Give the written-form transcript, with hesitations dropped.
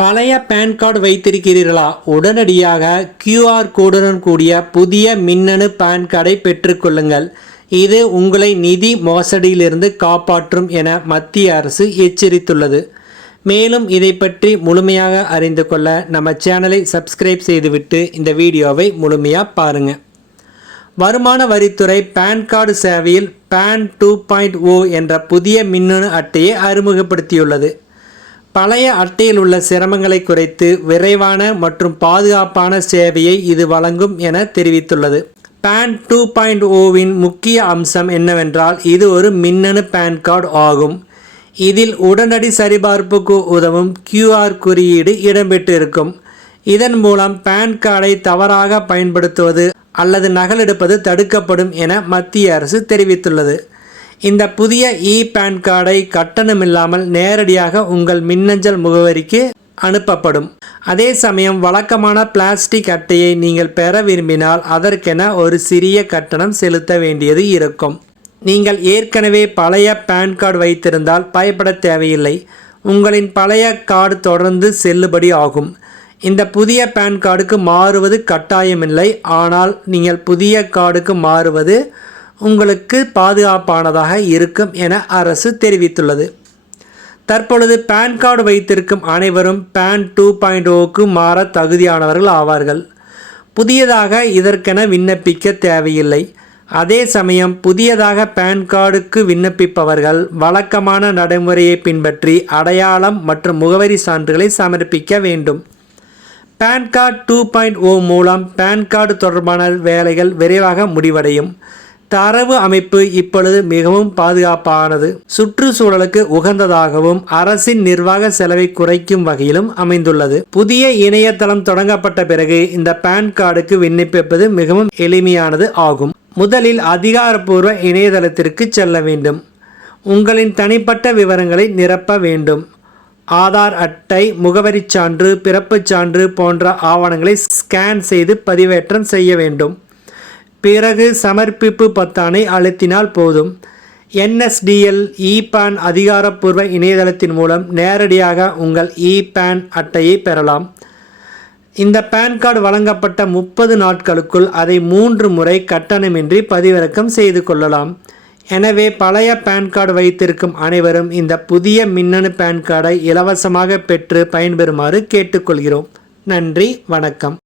பழைய pan card வைத்திருக்கிறீர்களா? உடனடியாக QR கோடுடன் கூடிய புதிய மின்னணு பேன் கார்டை பெற்றுக்கொள்ளுங்கள். இது உங்களை நிதி மோசடியிலிருந்து காப்பாற்றும் என மத்திய அரசு எச்சரித்துள்ளது. மேலும் இதை பற்றி முழுமையாக அறிந்து கொள்ள நம்ம சேனலை சப்ஸ்கிரைப் செய்துவிட்டு இந்த வீடியோவை முழுமையாக பாருங்கள். வருமான வரித்துறை பேன் கார்டு சேவையில் PAN 2.0 என்ற புதிய மின்னணு அட்டையை அறிமுகப்படுத்தியுள்ளது. பழைய அட்டையில் உள்ள சிரமங்களை குறைத்து விரைவான மற்றும் பாதுகாப்பான சேவையை இது வழங்கும் என தெரிவித்துள்ளது. PAN 2.0வின் முக்கிய அம்சம் என்னவென்றால் இது ஒரு மின்னணு பேன் கார்டு ஆகும். இதில் உடனடி சரிபார்ப்புக்கு உதவும் QR குறியீடு இடம்பெற்றிருக்கும். இதன் மூலம் பேன் கார்டை தவறாக பயன்படுத்துவது அல்லது நகலெடுப்பது தடுக்கப்படும் என மத்திய அரசு தெரிவித்துள்ளது. இந்த புதிய பேன் கார்டை கட்டணமில்லாமல் நேரடியாக உங்கள் மின்னஞ்சல் முகவரிக்கு அனுப்பப்படும். அதே சமயம் வழக்கமான பிளாஸ்டிக் அட்டையை நீங்கள் பெற விரும்பினால் அதற்கென ஒரு சிறிய கட்டணம் செலுத்த வேண்டியது இருக்கும். நீங்கள் ஏற்கனவே பழைய பேன் கார்டு வைத்திருந்தால் பயப்பட தேவையில்லை. உங்களின் பழைய கார்டு தொடர்ந்து செல்லுபடி ஆகும். இந்த புதிய பேன் கார்டுக்கு மாறுவது கட்டாயமில்லை. ஆனால் நீங்கள் புதிய கார்டுக்கு மாறுவது உங்களுக்கு பாதுகாப்பானதாக இருக்கும் என அரசு தெரிவித்துள்ளது. தற்பொழுது பேன் கார்டு வைத்திருக்கும் அனைவரும் PAN 2.0க்கு மாற தகுதியானவர்கள் ஆவார்கள். புதியதாக இதற்கென விண்ணப்பிக்க தேவையில்லை. அதே சமயம் புதியதாக பேன் கார்டுக்கு விண்ணப்பிப்பவர்கள் வழக்கமான நடைமுறையை பின்பற்றி அடையாளம் மற்றும் முகவரி சான்றுகளை சமர்ப்பிக்க வேண்டும். PAN கார்டு 2.0 மூலம் பேன் கார்டு தொடர்பான வேலைகள் விரைவாக முடிவடையும். தரவு அமைப்பு இப்பொழுது மிகவும் பாதுகாப்பானது, சுற்றுச்சூழலுக்கு உகந்ததாகவும் அரசின் நிர்வாக செலவை குறைக்கும் வகையிலும் அமைந்துள்ளது. புதிய இணையதளம் தொடங்கப்பட்ட பிறகு இந்த பேன் கார்டுக்கு விண்ணப்பிப்பது மிகவும் எளிமையானது ஆகும். முதலில் அதிகாரப்பூர்வ இணையதளத்திற்கு செல்ல வேண்டும். உங்களின் தனிப்பட்ட விவரங்களை நிரப்ப வேண்டும். ஆதார் அட்டை, முகவரி சான்று, பிறப்புச் சான்று போன்ற ஆவணங்களை ஸ்கேன் செய்து பதிவேற்றம் செய்ய வேண்டும். பிறகு சமர்ப்பிப்பு பொத்தானை அழுத்தினால் போதும். NSDL PAN அதிகாரப்பூர்வ இணையதளத்தின் மூலம் நேரடியாக உங்கள் PAN அட்டையை பெறலாம். இந்த பேன் கார்டு வழங்கப்பட்ட 30 நாட்களுக்குள் அதை 3 முறை கட்டணமின்றி பதிவிறக்கம் செய்து கொள்ளலாம். எனவே பழைய பேன் கார்டு வைத்திருக்கும் அனைவரும் இந்த புதிய மின்னணு பேன் கார்டை இலவசமாக பெற்று பயன்பெறுமாறு கேட்டுக்கொள்கிறோம். நன்றி, வணக்கம்.